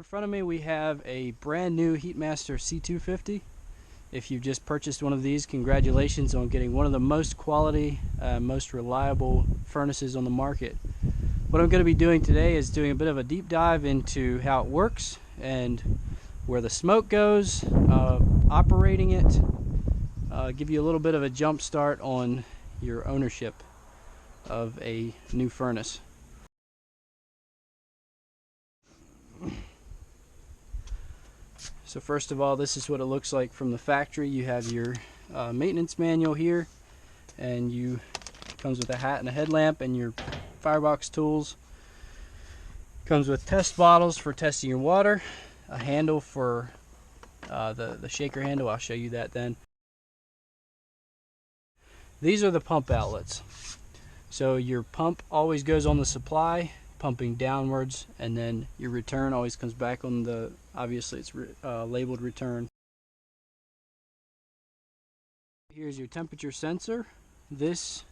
in front of me we have a brand new Heatmaster C250. If you've just purchased one of these, congratulations on getting one of the most quality, most reliable furnaces on the market. What I'm going to be doing today is doing a bit of a deep dive into how it works and where the smoke goes, operating it, give you a little bit of a jump start on your ownership of a new furnace. So first of all, this is what it looks like from the factory. You have your maintenance manual here, and it comes with a hat and a headlamp and your firebox tools. Comes with test bottles for testing your water, a handle for the shaker handle. I'll show you that then. These are the pump outlets. So your pump always goes on the supply, pumping downwards, and then your return always comes back on the, obviously it's labeled return. Here's your temperature sensor. This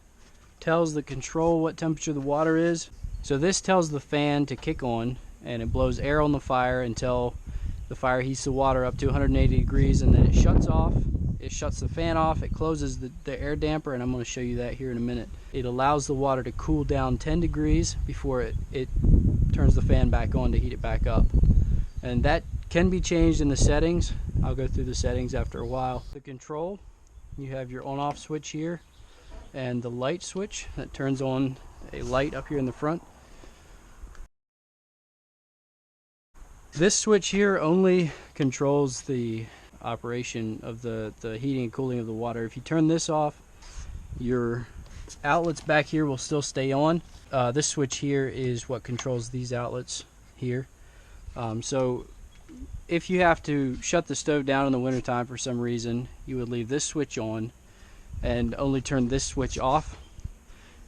tells the control what temperature the water is. So this tells the fan to kick on, and it blows air on the fire until the fire heats the water up to 180 degrees, and then it shuts off. It shuts the fan off, it closes the air damper, and I'm going to show you that here in a minute. It allows the water to cool down 10 degrees before it turns the fan back on to heat it back up. And that can be changed in the settings. I'll go through the settings after a while. The control, you have your on-off switch here, and the light switch that turns on a light up here in the front. This switch here only controls the operation of the heating and cooling of the water. If you turn this off, your outlets back here will still stay on. This switch here is what controls these outlets here. So if you have to shut the stove down in the wintertime for some reason, you would leave this switch on and only turn this switch off,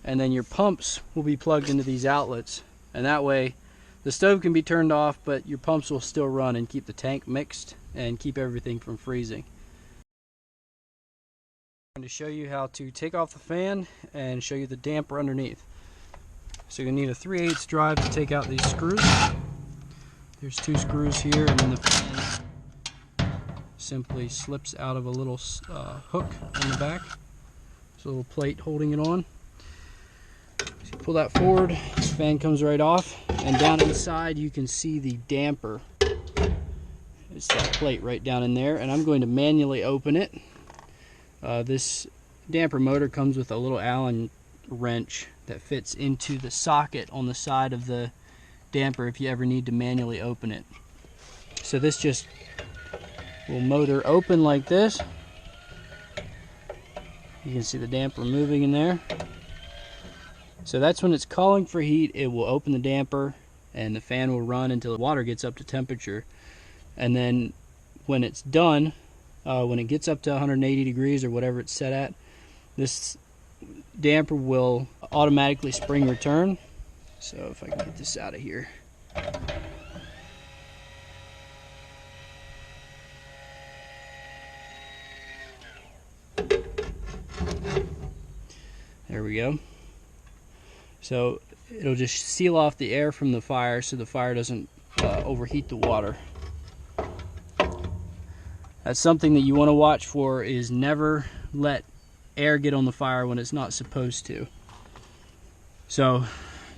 and then your pumps will be plugged into these outlets, and that way the stove can be turned off, but your pumps will still run and keep the tank mixed and keep everything from freezing. I'm going to show you how to take off the fan and show you the damper underneath. So you need a 3/8 drive to take out these screws. There's 2 screws here, and then the fan simply slips out of a little hook on the back. There's a little plate holding it on. So you pull that forward, the fan comes right off, and down inside you can see the damper. It's that plate right down in there, and I'm going to manually open it. This damper motor comes with a little Allen wrench that fits into the socket on the side of the damper if you ever need to manually open it. So this just will motor open like this. You can see the damper moving in there. So that's when it's calling for heat, it will open the damper and the fan will run until the water gets up to temperature. And then when it's done, when it gets up to 180 degrees or whatever it's set at, this damper will automatically spring return. So if I can get this out of here. There we go. So it'll just seal off the air from the fire so the fire doesn't overheat the water. That's something that you want to watch for, is never let air get on the fire when it's not supposed to. So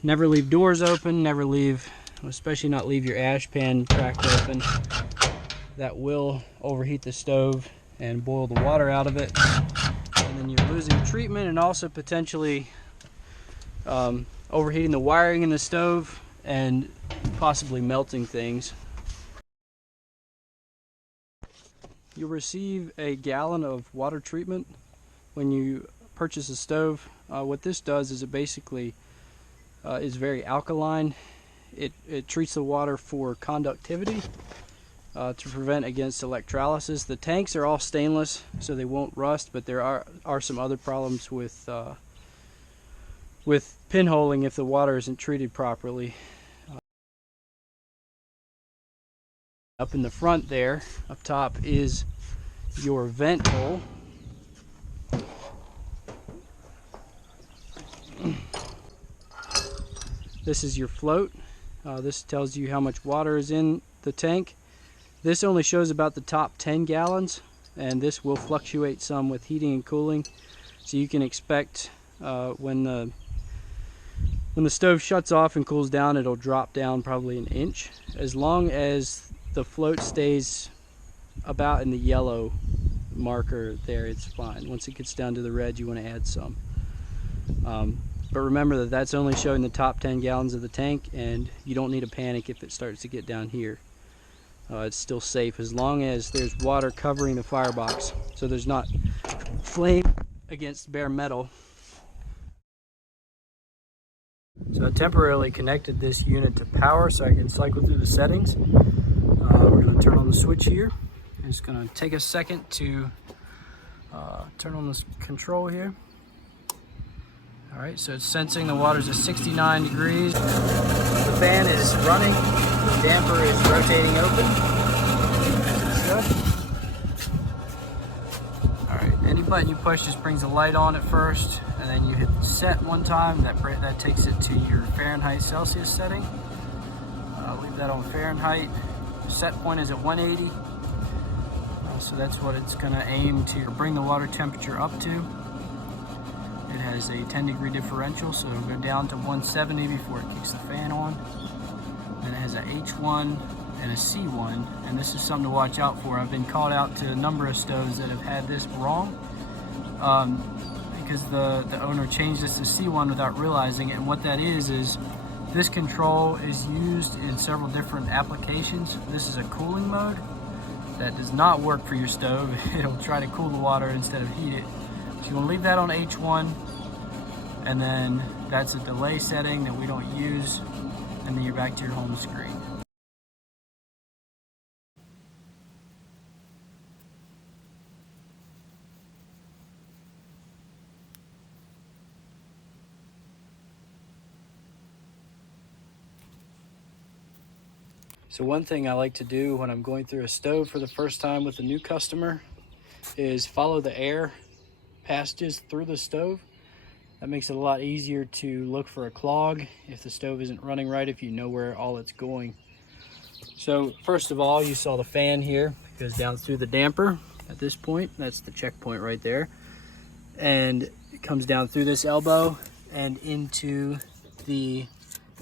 never leave doors open, never leave, especially not leave your ash pan cracked open. That will overheat the stove and boil the water out of it. And then you're losing treatment and also potentially overheating the wiring in the stove and possibly melting things. You'll receive a gallon of water treatment when you purchase a stove. What this does is it basically is very alkaline. It treats the water for conductivity to prevent against electrolysis. The tanks are all stainless, so they won't rust, but there are some other problems with pinholing if the water isn't treated properly. Up in the front there, up top, is your vent hole. This is your float. This tells you how much water is in the tank. This only shows about the top 10 gallons, and this will fluctuate some with heating and cooling. So you can expect when the stove shuts off and cools down, it'll drop down probably an inch. As long as the float stays about in the yellow marker there, it's fine. Once it gets down to the red, you want to add some. But remember that that's only showing the top 10 gallons of the tank, and you don't need to panic if it starts to get down here. It's still safe as long as there's water covering the firebox, so there's not flame against bare metal. So I temporarily connected this unit to power so I can cycle through the settings. We're going to turn on the switch here. It's going to take a second to turn on this control here. Alright, so it's sensing the water's at 69 degrees. The fan is running, the damper is rotating open. Alright, any button you push just brings the light on at first, and then you hit set one time, that takes it to your Fahrenheit Celsius setting. Leave that on Fahrenheit. Set point is at 180. So that's what it's going to aim to bring the water temperature up to. It has a 10-degree differential, so it'll go down to 170 before it kicks the fan on. Then it has a H1 and a C1, and this is something to watch out for. I've been called out to a number of stoves that have had this wrong because the owner changed this to C1 without realizing it. And what that is this control is used in several different applications. This is a cooling mode that does not work for your stove. It'll try to cool the water instead of heat it. So you want to leave that on H1, and then that's a delay setting that we don't use, and then you're back to your home screen. So one thing I like to do when I'm going through a stove for the first time with a new customer is follow the air passages through the stove. That makes it a lot easier to look for a clog if the stove isn't running right, if you know where all it's going. So first of all, you saw the fan here. It goes down through the damper at this point. That's the checkpoint right there. And it comes down through this elbow and into the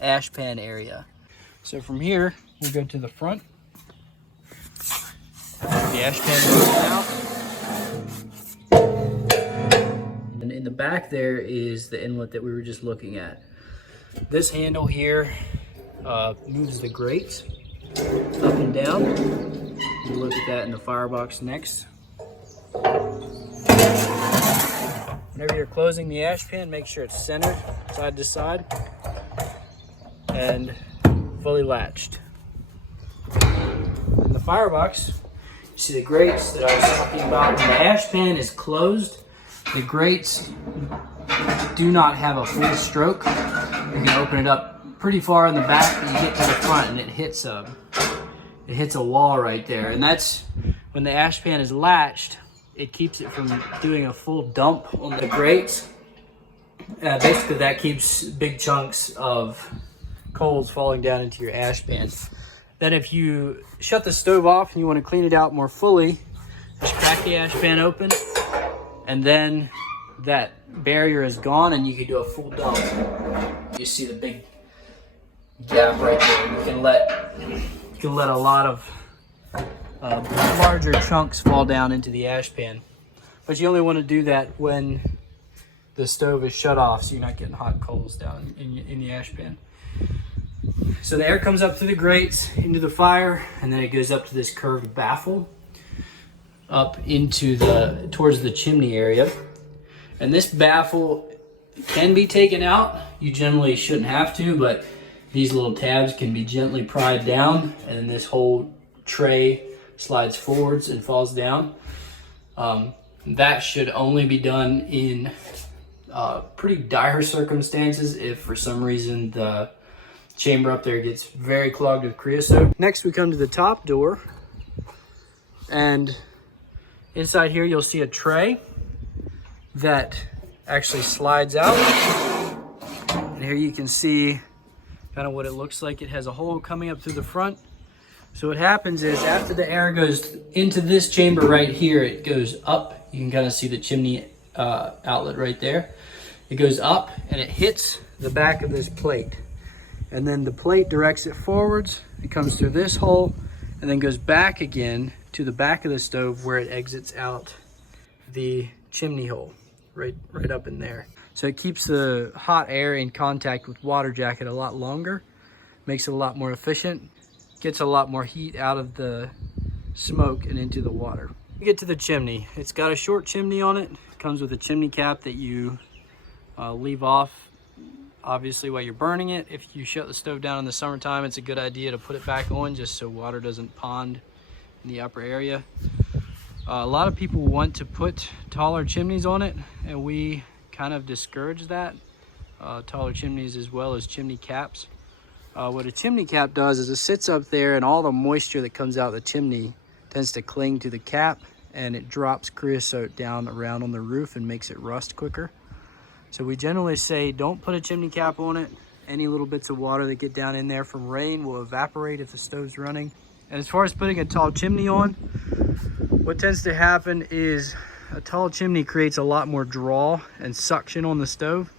ash pan area. So from here, we go to the front. The ash pan goes out. And in the back there is the inlet that we were just looking at. This handle here moves the grates up and down. We'll look at that in the firebox next. Whenever you're closing the ash pan, make sure it's centered side to side and fully latched. In the firebox, you see the grates that I was talking about. When the ash pan is closed, the grates do not have a full stroke. You can open it up pretty far in the back, and you get to the front, and it hits a wall right there. And that's when the ash pan is latched. It keeps it from doing a full dump on the grates. Basically, that keeps big chunks of coals falling down into your ash pan. Then if you shut the stove off and you want to clean it out more fully, just crack the ash pan open, and then that barrier is gone and you can do a full dump. You see the big gap right there. You can let a lot of larger chunks fall down into the ash pan. But you only want to do that when the stove is shut off, so you're not getting hot coals down in the ash pan. So the air comes up through the grates into the fire, and then it goes up to this curved baffle up into towards the chimney area. And this baffle can be taken out. You generally shouldn't have to, but these little tabs can be gently pried down, and then this whole tray slides forwards and falls down. That should only be done in pretty dire circumstances if for some reason the chamber up there gets very clogged with creosote. Next we come to the top door, and inside here you'll see a tray that actually slides out, and here you can see kind of what it looks like. It has a hole coming up through the front So what happens is after the air goes into this chamber right here, it goes up. You can kind of see the chimney outlet right there. It goes up and it hits the back of this plate. And then the plate directs it forwards. It comes through this hole and then goes back again to the back of the stove where it exits out the chimney hole, right up in there. So it keeps the hot air in contact with water jacket a lot longer, makes it a lot more efficient, gets a lot more heat out of the smoke and into the water. We get to the chimney. It's got a short chimney on it. It comes with a chimney cap that you leave off obviously while you're burning it. If you shut the stove down in the summertime, it's a good idea to put it back on just so water doesn't pond in the upper area. A lot of people want to put taller chimneys on it, and we kind of discourage that. Taller chimneys as well as chimney caps. What a chimney cap does is it sits up there and all the moisture that comes out of the chimney tends to cling to the cap, and it drops creosote down around on the roof and makes it rust quicker. So we generally say don't put a chimney cap on it. Any little bits of water that get down in there from rain will evaporate if the stove's running. And as far as putting a tall chimney on, what tends to happen is a tall chimney creates a lot more draw and suction on the stove.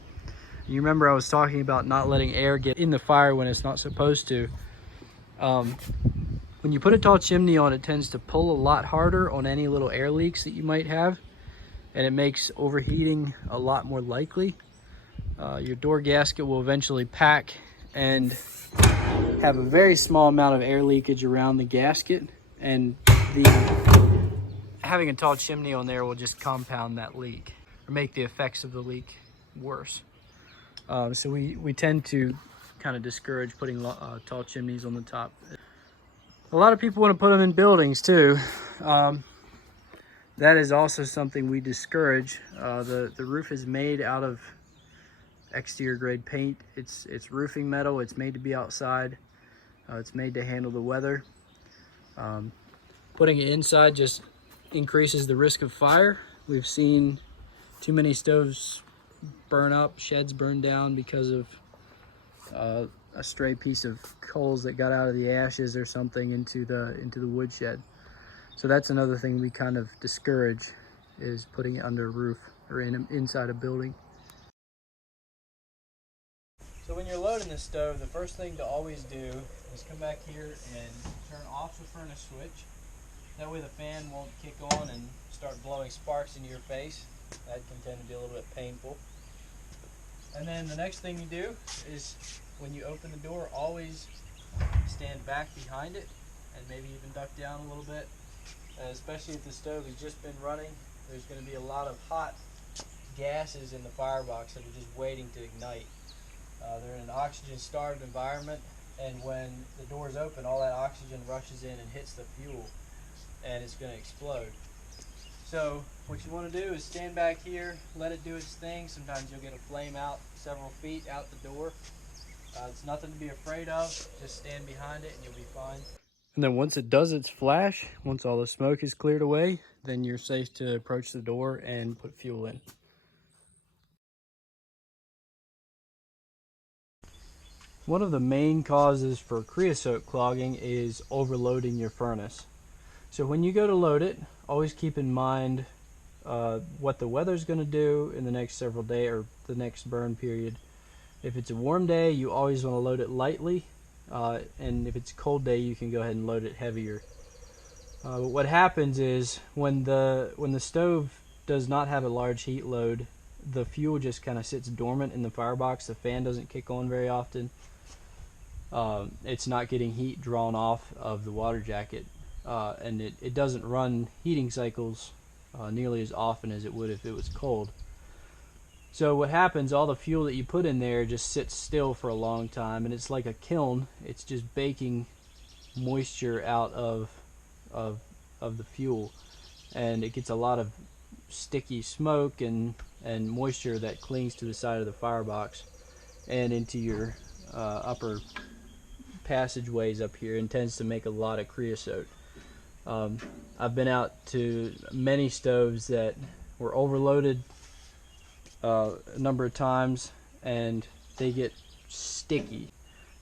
You remember I was talking about not letting air get in the fire when it's not supposed to. When you put a tall chimney on, it tends to pull a lot harder on any little air leaks that you might have, and it makes overheating a lot more likely. Your door gasket will eventually pack and have a very small amount of air leakage around the gasket, and having a tall chimney on there will just compound that leak or make the effects of the leak worse. So we tend to kind of discourage putting tall chimneys on the top. A lot of people want to put them in buildings too. That is also something we discourage. The roof is made out of exterior grade paint. It's roofing metal. It's made to be outside. It's made to handle the weather. Putting it inside just increases the risk of fire. We've seen too many stoves burn up, sheds burn down because of a stray piece of coals that got out of the ashes or something into the wood shed. So that's another thing we kind of discourage, is putting it under a roof or inside a building. So when you're loading this stove, the first thing to always do is come back here and turn off the furnace switch. That way the fan won't kick on and start blowing sparks into your face. That can tend to be a little bit painful. And then the next thing you do is when you open the door, always stand back behind it and maybe even duck down a little bit. Especially if the stove has just been running, there's going to be a lot of hot gases in the firebox that are just waiting to ignite. They're in an oxygen-starved environment, and when the doors open, all that oxygen rushes in and hits the fuel, and it's going to explode. So what you want to do is stand back here, let it do its thing. Sometimes you'll get a flame out several feet out the door. It's nothing to be afraid of. Just stand behind it and you'll be fine. And then once it does its flash, once all the smoke is cleared away, then you're safe to approach the door and put fuel in. One of the main causes for creosote clogging is overloading your furnace. So when you go to load it, always keep in mind what the weather's going to do in the next several days or the next burn period. If it's a warm day, you always want to load it lightly. And if it's a cold day, you can go ahead and load it heavier. But what happens is when the stove does not have a large heat load, the fuel just kind of sits dormant in the firebox. The fan doesn't kick on very often. It's not getting heat drawn off of the water jacket, and it doesn't run heating cycles nearly as often as it would if it was cold. So what happens, all the fuel that you put in there just sits still for a long time, and it's like a kiln. It's just baking moisture out of the fuel, and it gets a lot of sticky smoke and moisture that clings to the side of the firebox and into your upper passageways up here, and tends to make a lot of creosote. I've been out to many stoves that were overloaded a number of times, and they get sticky.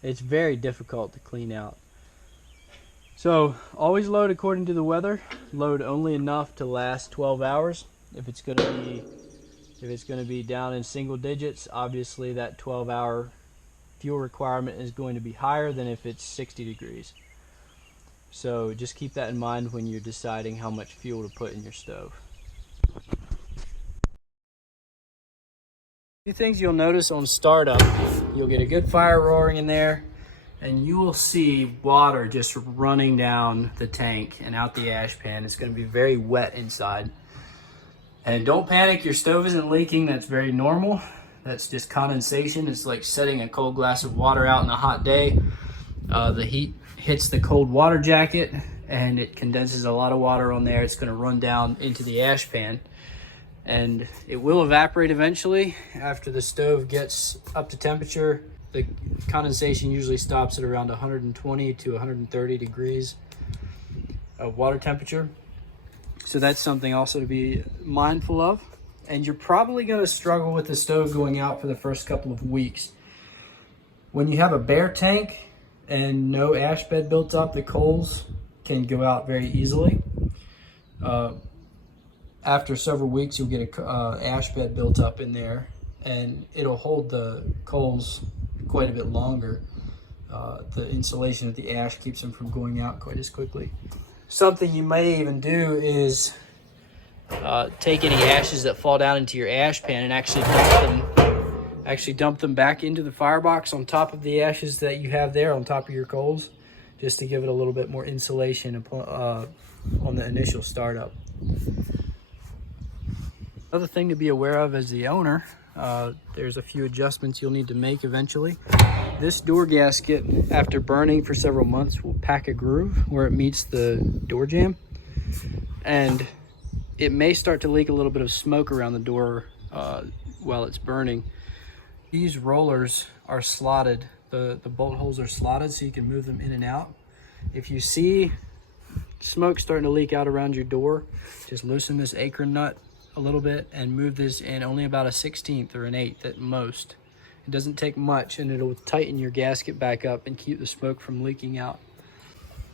It's very difficult to clean out. So always load according to the weather. Load only enough to last 12 hours. If it's going to be down in single digits, obviously that 12-hour fuel requirement is going to be higher than if it's 60 degrees. So just keep that in mind when you're deciding how much fuel to put in your stove. Few things you'll notice on startup: you'll get a good fire roaring in there, and you will see water just running down the tank and out the ash pan. It's going to be very wet inside. And don't panic, your stove isn't leaking. That's very normal. That's just condensation. It's like setting a cold glass of water out on a hot day. The heat hits the cold water jacket and it condenses a lot of water on there. It's going to run down into the ash pan, and it will evaporate eventually after the stove gets up to temperature. The condensation usually stops at around 120 to 130 degrees of water temperature. So that's something also to be mindful of. And you're probably going to struggle with the stove going out for the first couple of weeks. When you have a bare tank and no ash bed built up, the coals can go out very easily. After several weeks, you'll get a ash bed built up in there, and it'll hold the coals quite a bit longer. The insulation of the ash keeps them from going out quite as quickly. Something you may even do is take any ashes that fall down into your ash pan and actually dump them back into the firebox on top of the ashes that you have there on top of your coals, just to give it a little bit more insulation on the initial startup. Another thing to be aware of as the owner, there's a few adjustments you'll need to make eventually. This door gasket, after burning for several months, will pack a groove where it meets the door jamb, and it may start to leak a little bit of smoke around the door while it's burning. These rollers are slotted. The bolt holes are slotted so you can move them in and out. If you see smoke starting to leak out around your door, just loosen this apron nut a little bit and move this in only about a 1/16 or an 1/8 at most. It doesn't take much, and it'll tighten your gasket back up and keep the smoke from leaking out.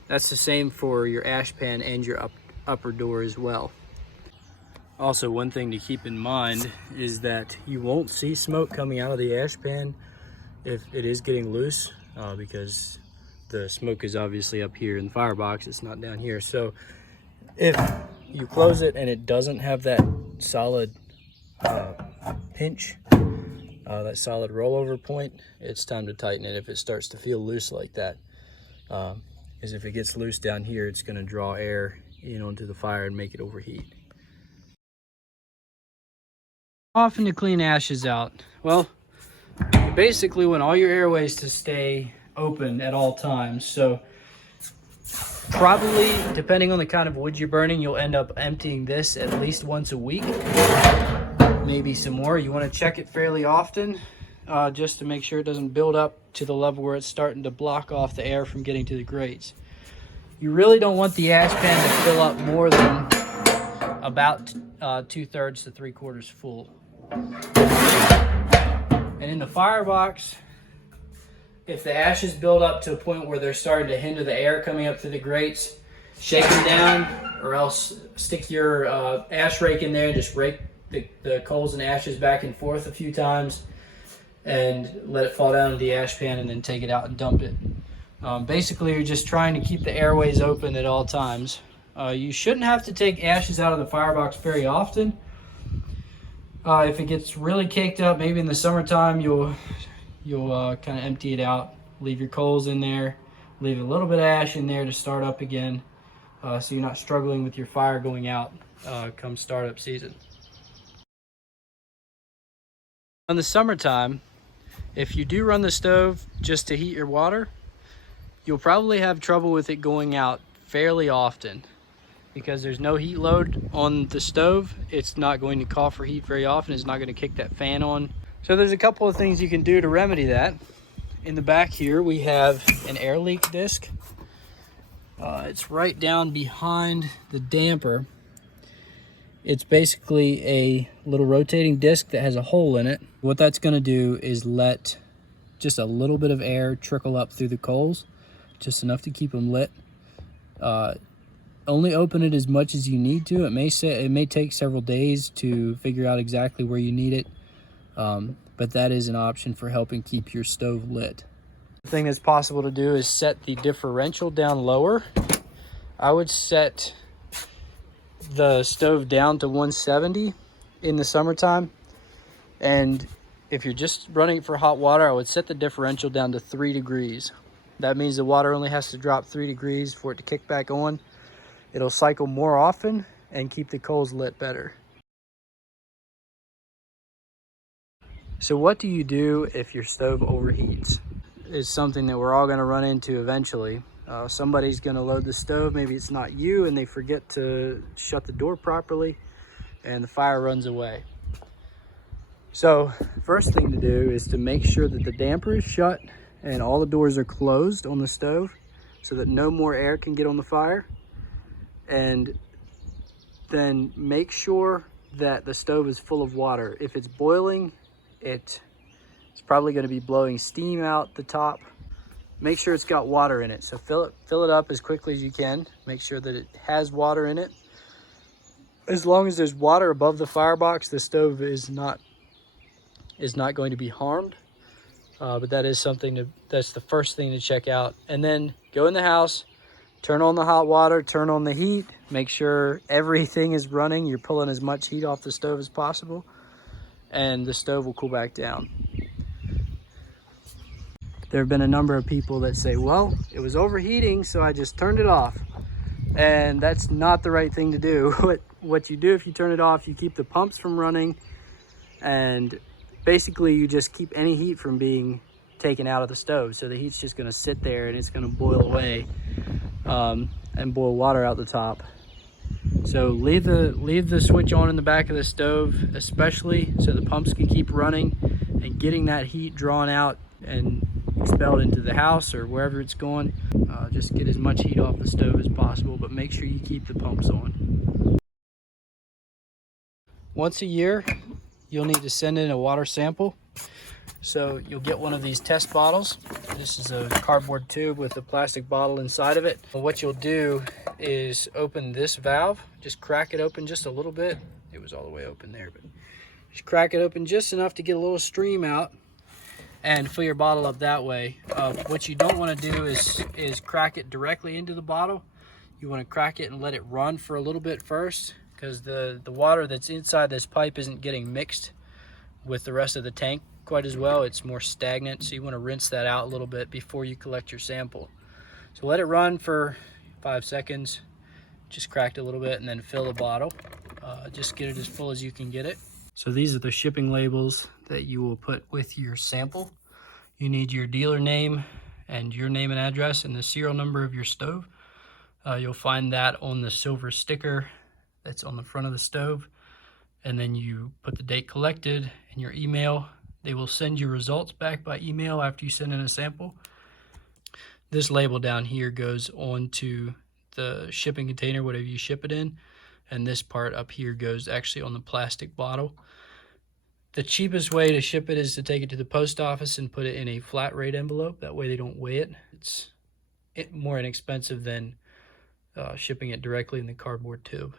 That's the same for your ash pan and your upper door as well. Also, one thing to keep in mind is that you won't see smoke coming out of the ash pan if it is getting loose, because the smoke is obviously up here in the firebox. It's not down here. So if you close it and it doesn't have that solid pinch, that solid rollover point, it's time to tighten it if it starts to feel loose like that. Because if it gets loose down here, it's going to draw air in onto the fire and make it overheat. Often to clean ashes out. Well, you basically want all your airways to stay open at all times. So probably, depending on the kind of wood you're burning, you'll end up emptying this at least once a week, maybe some more. You want to check it fairly often, just to make sure it doesn't build up to the level where it's starting to block off the air from getting to the grates. You really don't want the ash pan to fill up more than about 2/3 to 3/4 full. And in the firebox, if the ashes build up to a point where they're starting to hinder the air coming up through the grates, shake them down, or else stick your ash rake in there and just rake the coals and ashes back and forth a few times and let it fall down into the ash pan, and then take it out and dump it. Basically, you're just trying to keep the airways open at all times. You shouldn't have to take ashes out of the firebox very often. If it gets really caked up, maybe in the summertime, you'll kind of empty it out, leave your coals in there, leave a little bit of ash in there to start up again, so you're not struggling with your fire going out come startup season. In the summertime, if you do run the stove just to heat your water, you'll probably have trouble with it going out fairly often. Because there's no heat load on the stove, it's not going to call for heat very often. It's not going to kick that fan on. So there's a couple of things you can do to remedy that. In the back here, we have an air leak disc. It's right down behind the damper. It's basically a little rotating disc that has a hole in it. What that's going to do is let just a little bit of air trickle up through the coals, just enough to keep them lit. Only open it as much as you need to. It may take several days to figure out exactly where you need it, but that is an option for helping keep your stove lit. The thing that's possible to do is set the differential down lower. I would set the stove down to 170 in the summertime, and if you're just running it for hot water, I would set the differential down to 3 degrees. That means the water only has to drop 3 degrees for it to kick back on. It'll cycle more often and keep the coals lit better. So what do you do if your stove overheats? It's something that we're all going to run into eventually. Somebody's going to load the stove, maybe it's not you, and they forget to shut the door properly and the fire runs away. So first thing to do is to make sure that the damper is shut and all the doors are closed on the stove so that no more air can get on the fire. And then make sure that the stove is full of water. If it's boiling, it's probably going to be blowing steam out the top. Make sure it's got water in it. So fill it up as quickly as you can. Make sure that it has water in it. As long as there's water above the firebox, the stove is not going to be harmed. But that is that's the first thing to check out. And then go in the house, turn on the hot water, turn on the heat, make sure everything is running. You're pulling as much heat off the stove as possible, and the stove will cool back down. There have been a number of people that say, well, it was overheating, so I just turned it off. And that's not the right thing to do. What you do if you turn it off, you keep the pumps from running, and basically you just keep any heat from being taken out of the stove. So the heat's just gonna sit there and it's gonna boil away and boil water out the top. So leave the switch on in the back of the stove, especially so the pumps can keep running and getting that heat drawn out and expelled into the house or wherever it's going. Just get as much heat off the stove as possible, but make sure you keep the pumps on. Once a year, you'll need to send in a water sample. So you'll get one of these test bottles. This is a cardboard tube with a plastic bottle inside of it. What you'll do is open this valve, just crack it open just a little bit. It was all the way open there, but just crack it open just enough to get a little stream out and fill your bottle up that way. What you don't want to do is crack it directly into the bottle. You want to crack it and let it run for a little bit first, because the water that's inside this pipe isn't getting mixed with the rest of the tank quite as well. It's more stagnant, so you want to rinse that out a little bit before you collect your sample. So let it run for 5 seconds, just crack it a little bit, and then fill the bottle. Just get it as full as you can get it. So these are the shipping labels that you will put with your sample. You need your dealer name and your name and address and the serial number of your stove. You'll find that on the silver sticker that's on the front of the stove. And then you put the date collected and your email. They will send you results back by email after you send in a sample. This label down here goes onto the shipping container, whatever you ship it in. And this part up here goes actually on the plastic bottle. The cheapest way to ship it is to take it to the post office and put it in a flat rate envelope. That way they don't weigh it. It's more inexpensive than shipping it directly in the cardboard tube.